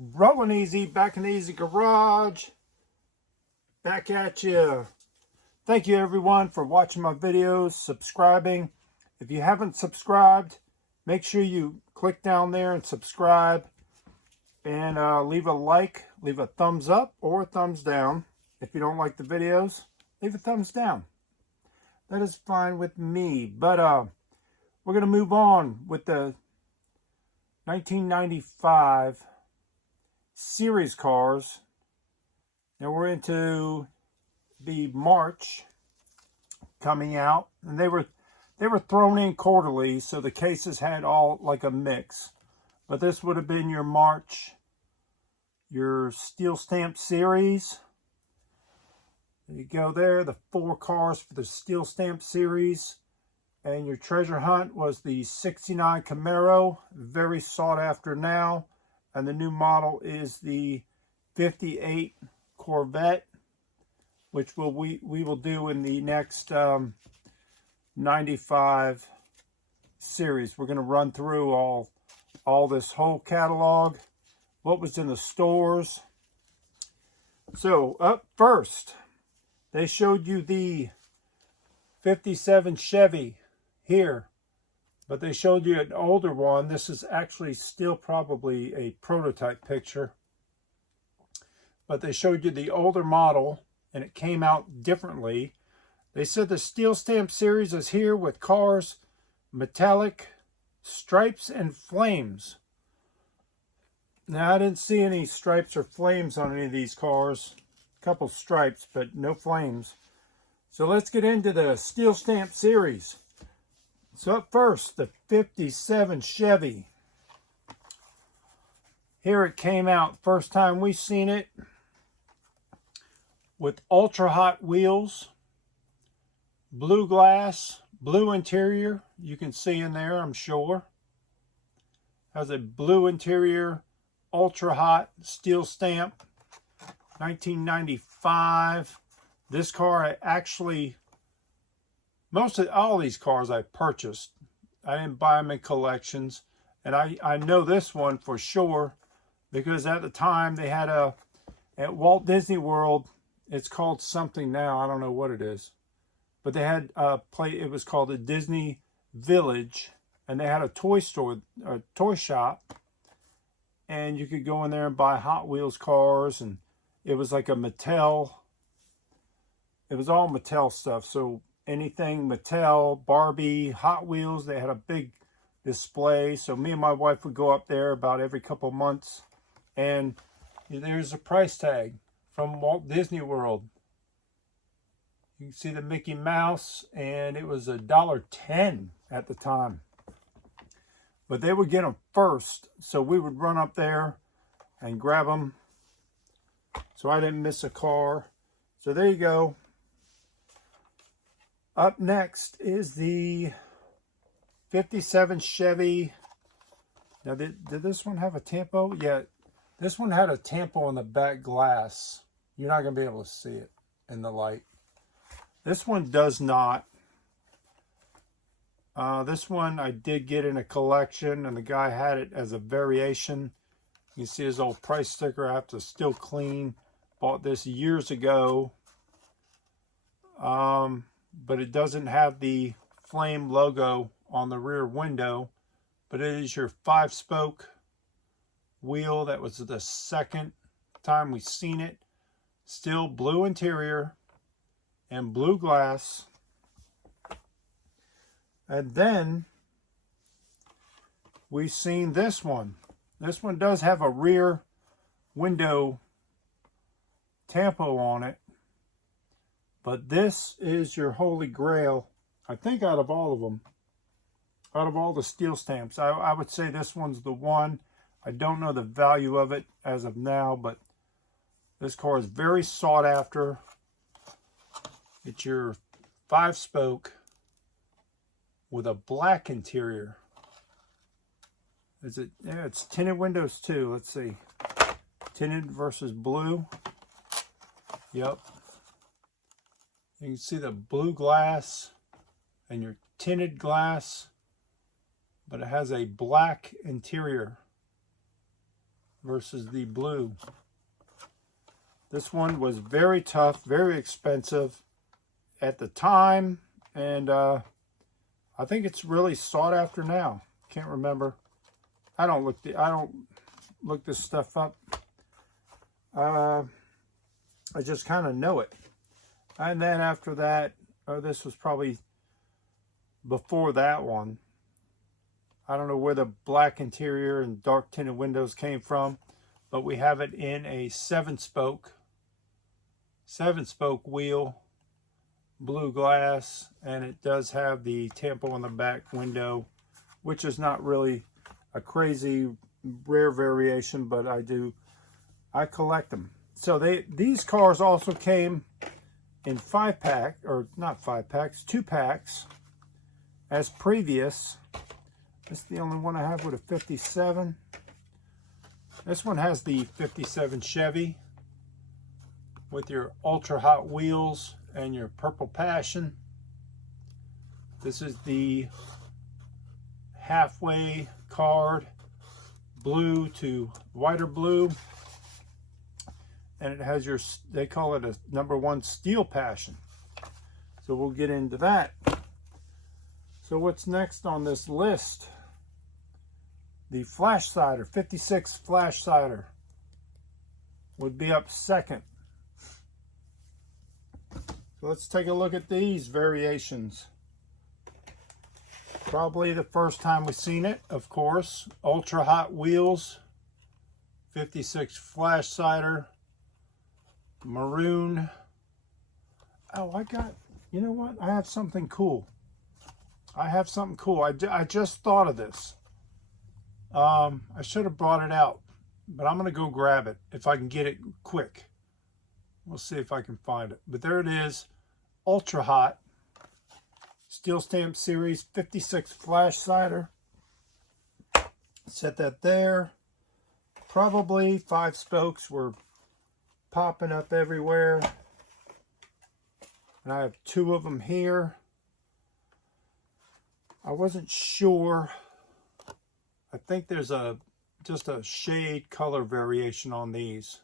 Rolling easy, back in the easy garage. Back at you. Thank you everyone for watching my videos, subscribing. If you haven't subscribed, make sure you click down there and subscribe. And leave a like, leave a thumbs up or a thumbs down. If you don't like the videos, leave a thumbs down. That is fine with me. But we're going to move on with the 1995 series cars. Now we're into the March coming out, and they were thrown in quarterly, so the cases had all like a mix. But this would have been your March, your steel stamp series. There you go there, the 4 cars for the steel stamp series. And your treasure hunt was the 69 Camaro, very sought after now. And the new model is the 58 Corvette, which we will do in the next 95 series. We're going to run through all this whole catalog, what was in the stores. So up first, they showed you the 57 Chevy here, but they showed you an older one. This is actually still probably a prototype picture, but they showed you the older model and it came out differently. They said the steel stamp series is here with cars, metallic, stripes, and flames. Now I didn't see any stripes or flames on any of these cars. A couple stripes, but no flames. So let's get into the steel stamp series. So up first, the 57 Chevy. Here it came out, first time we seen it, with ultra hot wheels, blue glass, blue interior. You can see in there, I'm sure. Has a blue interior, ultra hot steel stamp, 1995. This car I actually, all these cars I purchased. I didn't buy them in collections. And I know this one for sure because at the time they had at Walt Disney World, it's called something now, I don't know what it is. But they had it was called the Disney Village, and they had a toy store, a toy shop, and you could go in there and buy Hot Wheels cars, and it was like a Mattel. It was all Mattel stuff, so anything Mattel, Barbie, Hot Wheels, they had a big display. So me and my wife would go up there about every couple months, and there's a price tag from Walt Disney World. You can see the Mickey Mouse, and it was $1.10 at the time. But they would get them first, so we would run up there and grab them, so I didn't miss a car. So there you go. Up next is the 57 Chevy. Now, did this one have a tampo? Yeah, this one had a tampo on the back glass. You're not going to be able to see it in the light. This one does not. This one I did get in a collection, and the guy had it as a variation. You see his old price sticker. I have to still clean. Bought this years ago. But it doesn't have the flame logo on the rear window. But it is your 5-spoke wheel. That was the second time we seen it. Still blue interior and blue glass. And then we've seen this one. This one does have a rear window tampo on it. But this is your holy grail, I think, out of all of them. Out of all the steel stamps, I would say this one's the one. I don't know the value of it as of now, but this car is very sought after. It's your 5-spoke with a black interior. Is it? Yeah, it's tinted windows too. Let's see. Tinted versus blue. Yep. You can see the blue glass and your tinted glass, but it has a black interior. versus the blue. This one was very tough, very expensive at the time, and I think it's really sought after now. Can't remember. I don't look this stuff up. I just kind of know it. And then after that, this was probably before that one. I don't know where the black interior and dark tinted windows came from, but we have it in a seven spoke wheel, blue glass, and it does have the Tampo on the back window, which is not really a crazy rare variation, but I collect them. So these cars also came in 5-pack, or not 5 packs, 2 packs as previous. This is the only one I have with a 57. This one has the 57 Chevy with your ultra hot wheels and your purple passion. This is the halfway card, blue to whiter blue, and it has your, they call it a #1 steel passion. So we'll get into that. So what's next on this list? The Flash Cider, 56 Flash Cider would be up second. So let's take a look at these variations. Probably the first time we've seen it, of course. Ultra Hot Wheels, 56 Flash Cider, maroon. Oh, you know what? I have something cool. I just thought of this. I should have brought it out, but I'm going to go grab it if I can get it quick. We'll see if I can find it. But there it is. Ultra Hot Steel Stamp Series 56 Flash Cider. Set that there. Probably 5 spokes were popping up everywhere. And I have 2 of them here. I wasn't sure. I think there's just a shade color variation on these.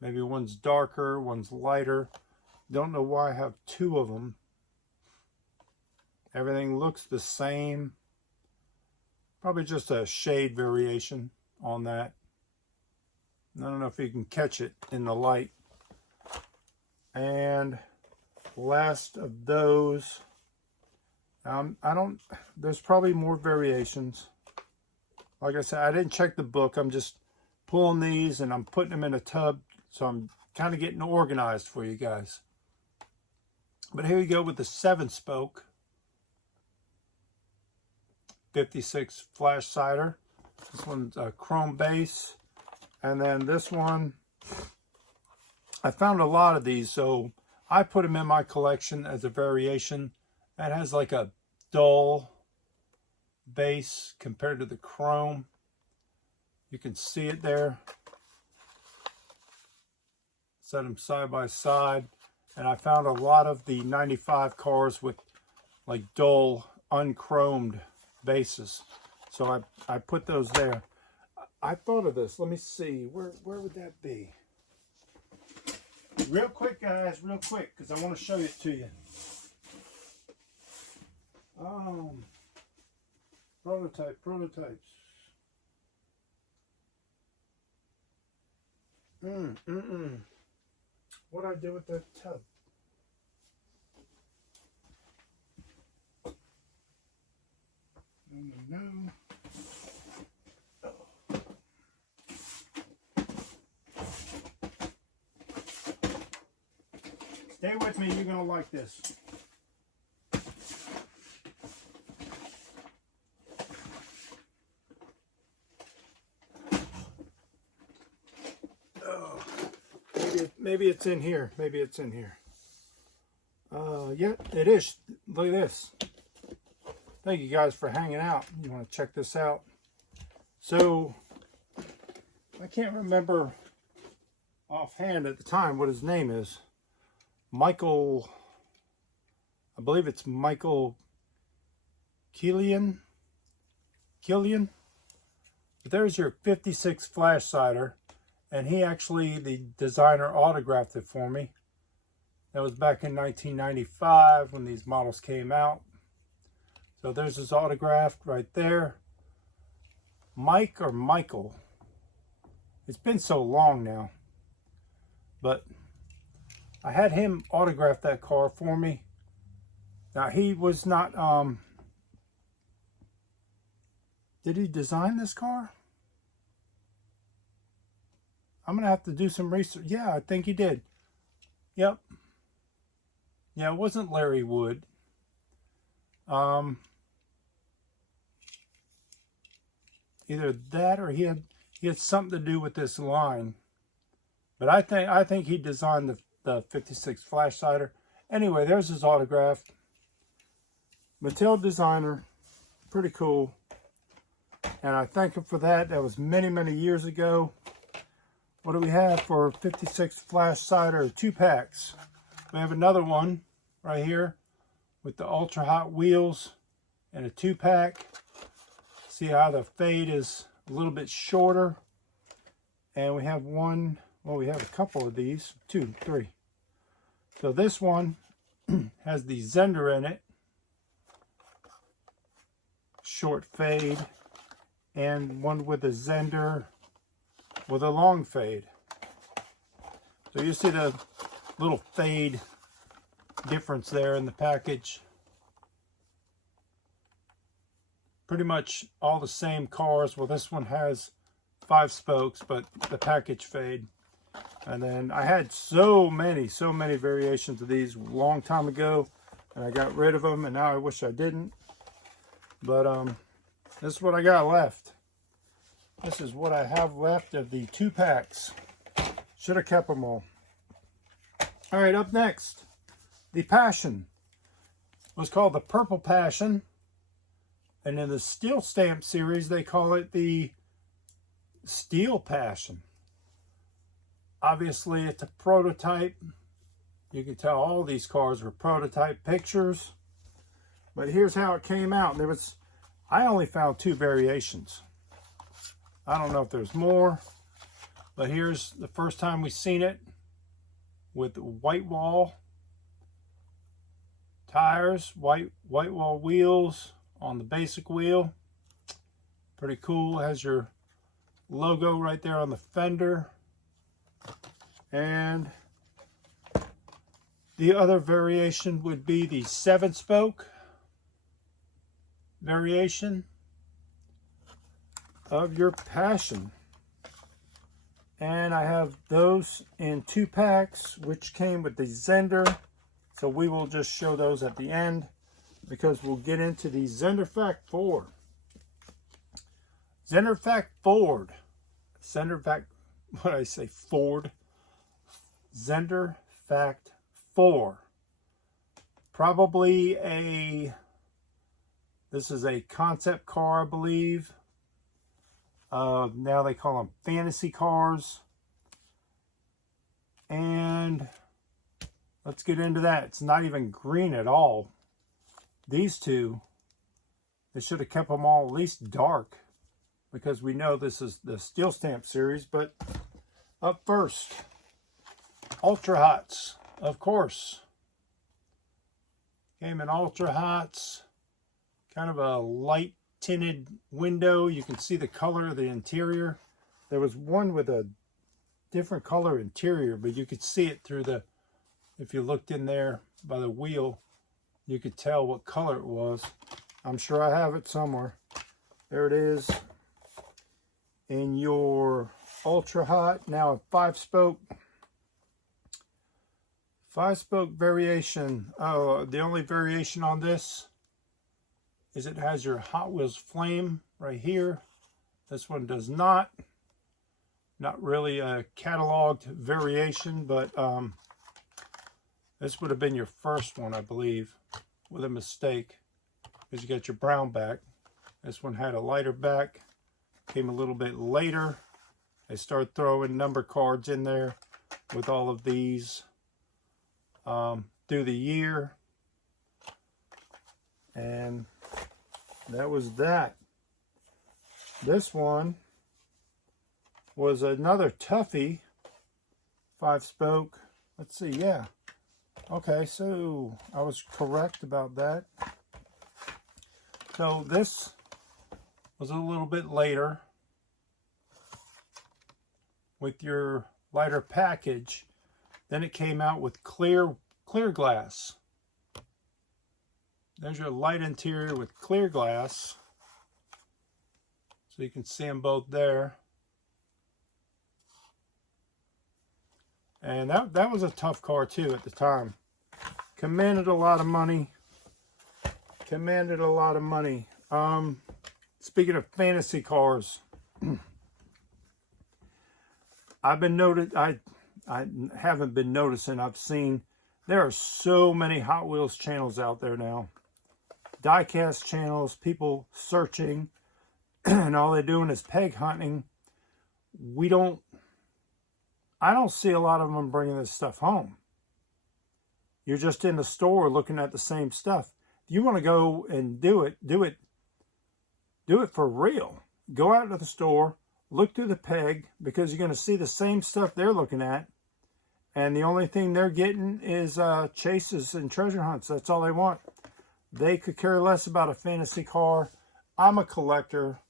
Maybe one's darker, one's lighter. Don't know why I have 2 of them. Everything looks the same. Probably just a shade variation on that. I don't know if you can catch it in the light. And last of those, there's probably more variations. Like I said, I didn't check the book. I'm just pulling these and I'm putting them in a tub. So I'm kind of getting organized for you guys. But here you go with the 7-spoke 56 Flash Cider. This one's a chrome base. And then this one, I found a lot of these, so I put them in my collection as a variation. That has like a dull base compared to the chrome. You can see it there. Set them side by side. And I found a lot of the 95 cars with like dull, unchromed bases. So I put those there. I thought of this. Let me see. Where would that be? Real quick, guys. Real quick, because I want to show it to you. Prototypes. What'd I do with that tub? No. Stay with me, you're gonna like this. Maybe it's in here. Maybe it's in here. Yeah, it is. Look at this. Thank you guys for hanging out. You want to check this out? So, I can't remember offhand at the time what his name is. Michael, I believe it's Michael Killian. The But there's your 56 Flash Cider. And he actually, the designer, autographed it for me. That was back in 1995 when these models came out. So there's his autograph right there. Mike or Michael. It's been so long now. But I had him autograph that car for me. Now he was not, did he design this car? I'm going to have to do some research. Yeah, I think he did. Yep. Yeah, it wasn't Larry Wood. Either that or he had something to do with this line. But I think he designed the 56 Flash Cider. Anyway, there's his autograph. Mattel designer. Pretty cool. And I thank him for that. That was many, many years ago. What do we have for 56 Flash Cider 2-packs? We have another one right here with the Ultra Hot wheels and a 2-pack. See how the fade is a little bit shorter. And we have one, well, we have a couple of these, 2, 3. So this one has the Zender in it. Short fade. And one with a Zender with a long fade. So you see the little fade difference there in the package. Pretty much all the same cars. Well, this one has 5 spokes, but the package fade. And then I had so many variations of these a long time ago, and I got rid of them, and now I wish I didn't. But this is what I got left. This is what I have left of the 2-packs. Should have kept them all. All right, up next, the Passion. It was called the Purple Passion. And in the Steel Stamp series, they call it the Steel Passion. Obviously, it's a prototype. You can tell all these cars were prototype pictures. But here's how it came out. I only found 2 variations. I don't know if there's more, but here's the first time we seen it with white wall tires, white wall wheels on the basic wheel. Pretty cool. It has your logo right there on the fender. And the other variation would be the 7-spoke variation of your Passion. And I have those in 2-packs, which came with the Zender. So we will just show those at the end, because we'll get into the Zender Fact Ford. Zender Fact Ford. Zender Fact, what did I say? Ford. Zender Fact 4. Probably this is a concept car, I believe. Now they call them fantasy cars. And let's get into that. It's not even green at all. These two, they should have kept them all at least dark, because we know this is the Steel Stamp series. But up first, Ultra Hots, of course. Came in Ultra Hots. Kind of a light tinted window. You can see the color of the interior. There was one with a different color interior, but you could see it through the, if you looked in there by the wheel, you could tell what color it was. I'm sure I have it somewhere. There it is in your Ultra Hot. Now a 5-spoke. 5-spoke variation. Oh, the only variation on this is it has your Hot Wheels flame right here. This one does not. Not really a cataloged variation, but this would have been your first one, I believe, with a mistake, because you got your brown back. This one had a lighter back, came a little bit later. They started throwing number cards in there with all of these through the year. And that was that. This one was another Tuffy 5-spoke. Let's see, yeah. Okay, so I was correct about that. So this was a little bit later with your lighter package. Then it came out with clear glass. There's your light interior with clear glass. So you can see them both there. And that was a tough car too at the time. Commanded a lot of money. Commanded a lot of money. Speaking of fantasy cars, I've been I haven't been noticing. I've seen there are so many Hot Wheels channels out there now. Diecast channels, people searching, and all they're doing is peg hunting. I don't see a lot of them bringing this stuff home. You're just in the store looking at the same stuff. If you want to go and do it for real. Go out to the store, look through the peg, because you're going to see the same stuff they're looking at. And the only thing they're getting is chases and treasure hunts. That's all they want. They could care less about a fantasy car. I'm a collector.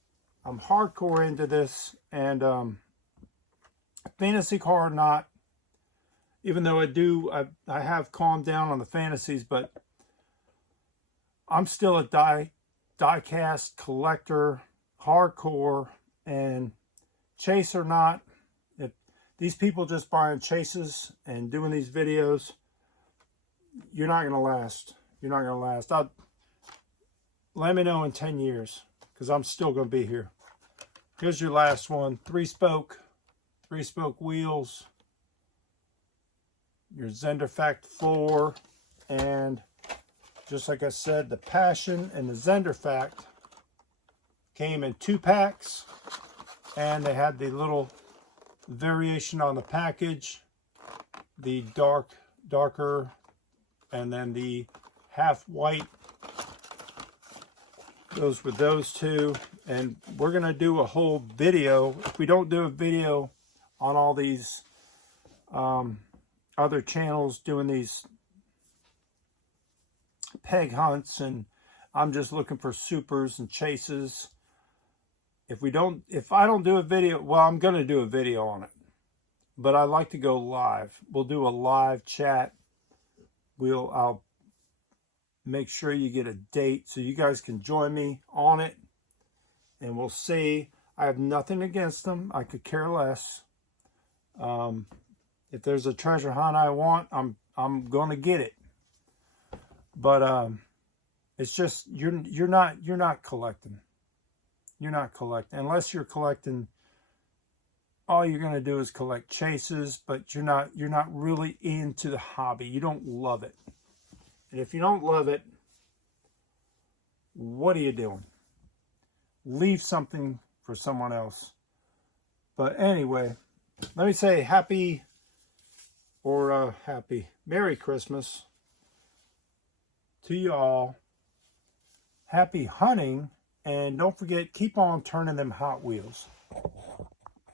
I'm hardcore into this. And fantasy car or not, even though I have calmed down on the fantasies, but I'm still a diecast collector, hardcore, and chase or not, if these people just buying chases and doing these videos, you're not going to last. You're not going to last. Let me know in 10 years, because I'm still going to be here. Here's your last one. Three-spoke wheels. Your Zenderfact floor. And just like I said, the Passion and the Zenderfact came in 2 packs. And they had the little variation on the package. The darker, and then the half white. Those were those two. And we're going to do a whole video. If we don't do a video on all these other channels doing these peg hunts, and I'm just looking for supers and chases. If I don't do a video, well, I'm going to do a video on it. But I like to go live. We'll do a live chat. I'll make sure you get a date so you guys can join me on it. And we'll see. I have nothing against them. I could care less. If there's a treasure hunt I want, I'm going to get it. But it's just you're not collecting. You're not collecting unless you're collecting. All you're going to do is collect chases, but you're not really into the hobby. You don't love it. And if you don't love it, what are you doing? Leave something for someone else. But anyway, let me say Merry Christmas to you all. Happy hunting, and don't forget, keep on turning them Hot Wheels.